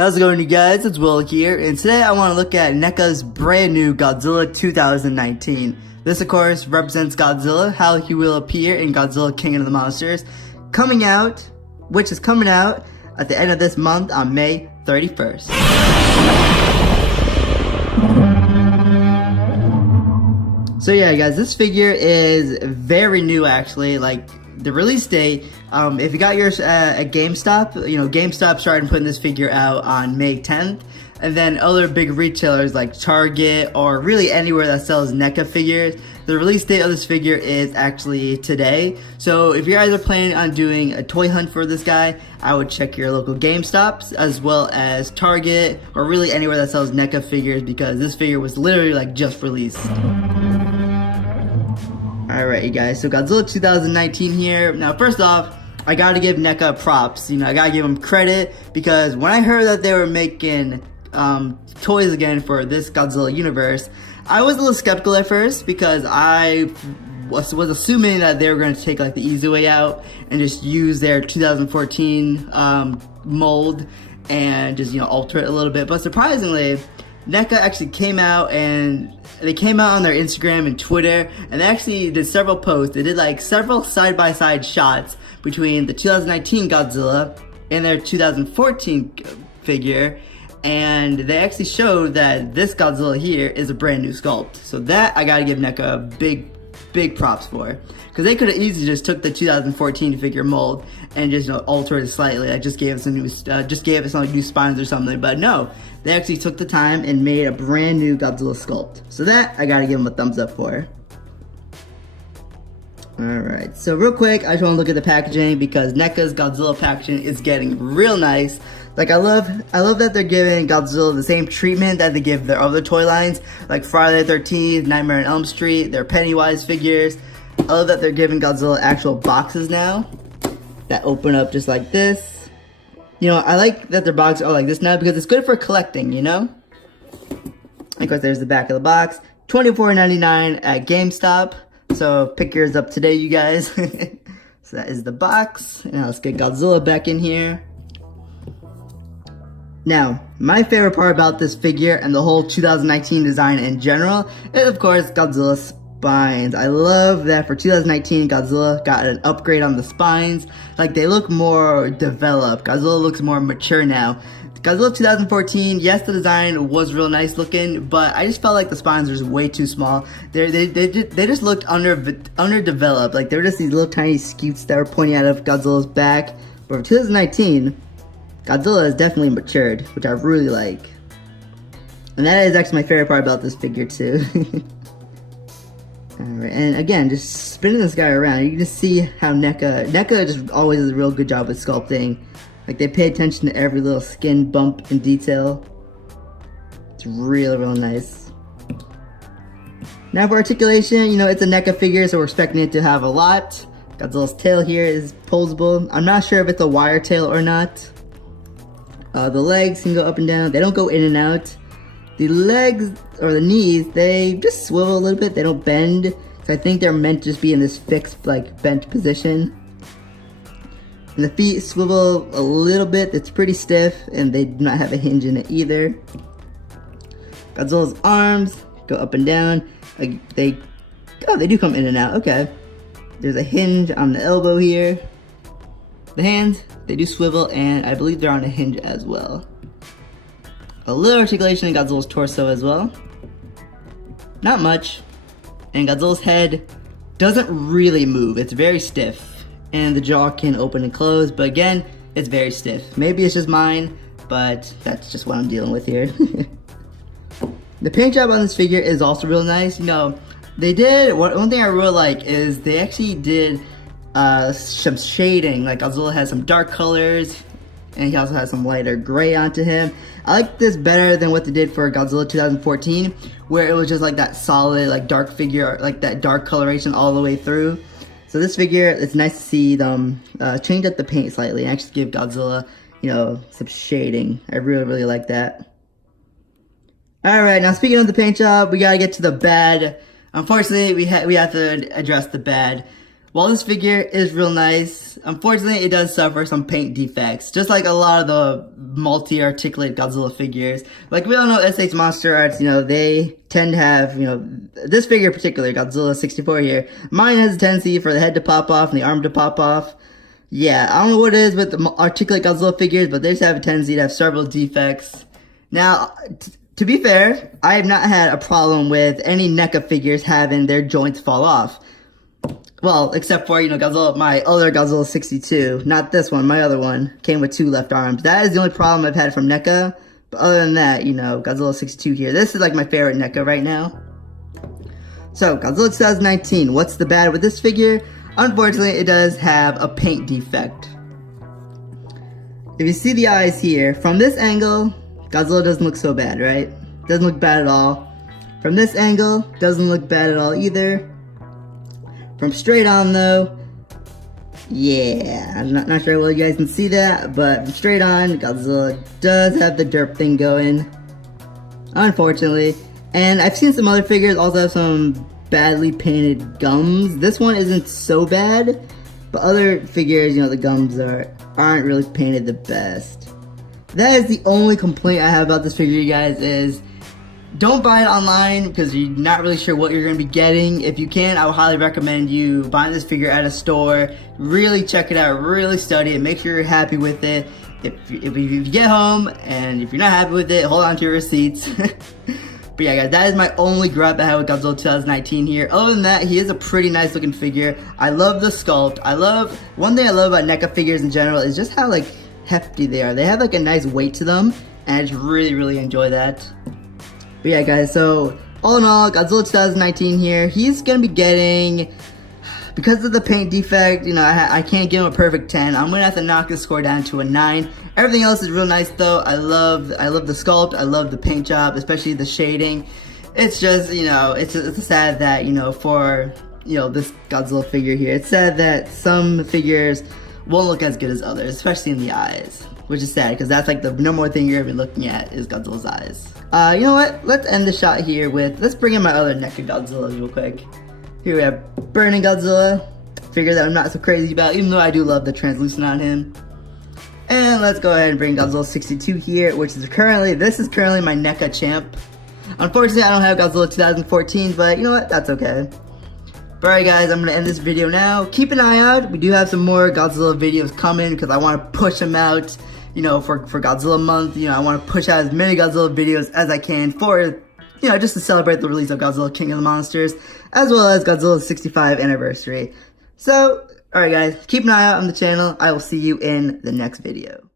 How's it going, you guys? It's Will here, and today I want to look at NECA's brand new Godzilla 2019. This, of course, represents Godzilla, how he will appear in Godzilla King of the Monsters, which is coming out at the end of this month on May 31st. So yeah, guys, this figure is very new, actually. Like, the release date, if you got yours at GameStop, GameStop started putting this figure out on May 10th, and then other big retailers like Target or really anywhere that sells NECA figures, the release date of this figure is actually today. So if you guys are planning on doing a toy hunt for this guy, I would check your local GameStops as well as Target or really anywhere that sells NECA figures, because this figure was literally like just released. Alright, you guys, so Godzilla 2019 here. Now, first off, I gotta give NECA props. I gotta give them credit, because when I heard that they were making toys again for this Godzilla universe, I was a little skeptical at first, because I was assuming that they were going to take like the easy way out and just use their 2014 mold and just alter it a little bit. But surprisingly, NECA actually came out, and they came out on their Instagram and Twitter, and they actually did several posts. They did like several side-by-side shots between the 2019 Godzilla and their 2014 figure, and they actually showed that this Godzilla here is a brand new sculpt. So that I gotta give NECA big props for, because they could have easily just took the 2014 figure mold and just altered it slightly. Like just gave us some new spines or something. But no, they actually took the time and made a brand new Godzilla sculpt. So that I gotta give them a thumbs up for. Alright, so real quick, I just want to look at the packaging, because NECA's Godzilla packaging is getting real nice. Like, I love that they're giving Godzilla the same treatment that they give their other toy lines, like Friday the 13th, Nightmare on Elm Street, their Pennywise figures. I love that they're giving Godzilla actual boxes now that open up just like this. I like that their boxes are like this now, because it's good for collecting, Of course, there's the back of the box. $24.99 at GameStop. So pick yours up today, you guys. So that is the box. Now let's get Godzilla back in here. Now, my favorite part about this figure and the whole 2019 design in general is, of course, Godzilla's spines. I love that for 2019, Godzilla got an upgrade on the spines. Like, they look more developed. Godzilla looks more mature now. Godzilla 2014, yes, the design was real nice looking, but I just felt like the spines were just way too small. They just looked underdeveloped. Like, they were just these little tiny scutes that were pointing out of Godzilla's back. But for 2019, Godzilla has definitely matured, which I really like. And that is actually my favorite part about this figure too. Alright, and again, just spinning this guy around, you can just see how NECA just always does a real good job with sculpting. Like, they pay attention to every little skin bump and detail. It's real nice. Now for articulation, it's a NECA figure, so we're expecting it to have a lot. Godzilla's tail here is posable. I'm not sure if it's a wire tail or not. The legs can go up and down. They don't go in and out. The legs, or the knees, they just swivel a little bit. They don't bend. So I think they're meant to just be in this fixed, like, bent position. And the feet swivel a little bit. It's pretty stiff, and they do not have a hinge in it either. Godzilla's arms go up and down. They do come in and out. Okay. There's a hinge on the elbow here. The hands, they do swivel, and I believe they're on a hinge as well. A little articulation in Godzilla's torso as well. Not much. And Godzilla's head doesn't really move. It's very stiff. And the jaw can open and close, but again, it's very stiff. Maybe it's just mine, but that's just what I'm dealing with here. The paint job on this figure is also real nice. They did, one thing I really like is they actually did some shading. Like, Godzilla has some dark colors, and he also has some lighter gray onto him. I like this better than what they did for Godzilla 2014, where it was just like that solid, like, dark figure, like that dark coloration all the way through. So this figure, it's nice to see them change up the paint slightly and actually give Godzilla, some shading. I really like that. Alright, now speaking of the paint job, we gotta get to the bed. Unfortunately, we have to address the bed. While this figure is real nice, unfortunately it does suffer some paint defects, just like a lot of the multi-articulate Godzilla figures. Like we all know SH Monster Arts, they tend to have, this figure in particular, Godzilla 64 here, mine has a tendency for the head to pop off and the arm to pop off. Yeah, I don't know what it is with the articulate Godzilla figures, but they just have a tendency to have several defects. Now, to be fair, I have not had a problem with any NECA figures having their joints fall off. Well, except for, Godzilla, my other Godzilla 62. Not this one, my other one. Came with 2 left arms. That is the only problem I've had from NECA. But other than that, Godzilla 62 here. This is like my favorite NECA right now. So, Godzilla 2019. What's the bad with this figure? Unfortunately, it does have a paint defect. If you see the eyes here, from this angle, Godzilla doesn't look so bad, right? Doesn't look bad at all. From this angle, doesn't look bad at all either. From straight on though, yeah, I'm not sure well you guys can see that, but from straight on, Godzilla does have the derp thing going, unfortunately. And I've seen some other figures also have some badly painted gums. This one isn't so bad, but other figures, the gums aren't really painted the best. That is the only complaint I have about this figure, you guys, is don't buy it online because you're not really sure what you're going to be getting. If you can, I would highly recommend you buying this figure at a store. Really check it out, really study it, make sure you're happy with it. If you get home and if you're not happy with it, hold on to your receipts. But yeah, guys, that is my only gripe I have with Godzilla 2019 here. Other than that, he is a pretty nice looking figure. I love the sculpt. One thing I love about NECA figures in general is just how hefty they are. They have a nice weight to them, and I just really enjoy that. But yeah, guys, so all in all, Godzilla 2019 here, he's gonna be getting, because of the paint defect, I can't give him a perfect 10. I'm gonna have to knock this score down to a 9. Everything else is real nice though. I love the sculpt, I love the paint job, especially the shading. It's just, it's sad that, for, this Godzilla figure here, it's sad that some figures won't look as good as others, especially in the eyes. Which is sad, because that's the number one thing you're gonna be looking at is Godzilla's eyes. You know what? Let's end the shot here let's bring in my other Neca Godzillas real quick. Here we have Burning Godzilla, figure that I'm not so crazy about, even though I do love the translucent on him. And let's go ahead and bring Godzilla 62 here, this is currently my NECA champ. Unfortunately, I don't have Godzilla 2014, but you know what? That's okay. Alright guys, I'm going to end this video now. Keep an eye out. We do have some more Godzilla videos coming because I want to push them out, for Godzilla month. I want to push out as many Godzilla videos as I can for, just to celebrate the release of Godzilla King of the Monsters, as well as Godzilla's 65th anniversary. So, alright guys, keep an eye out on the channel. I will see you in the next video.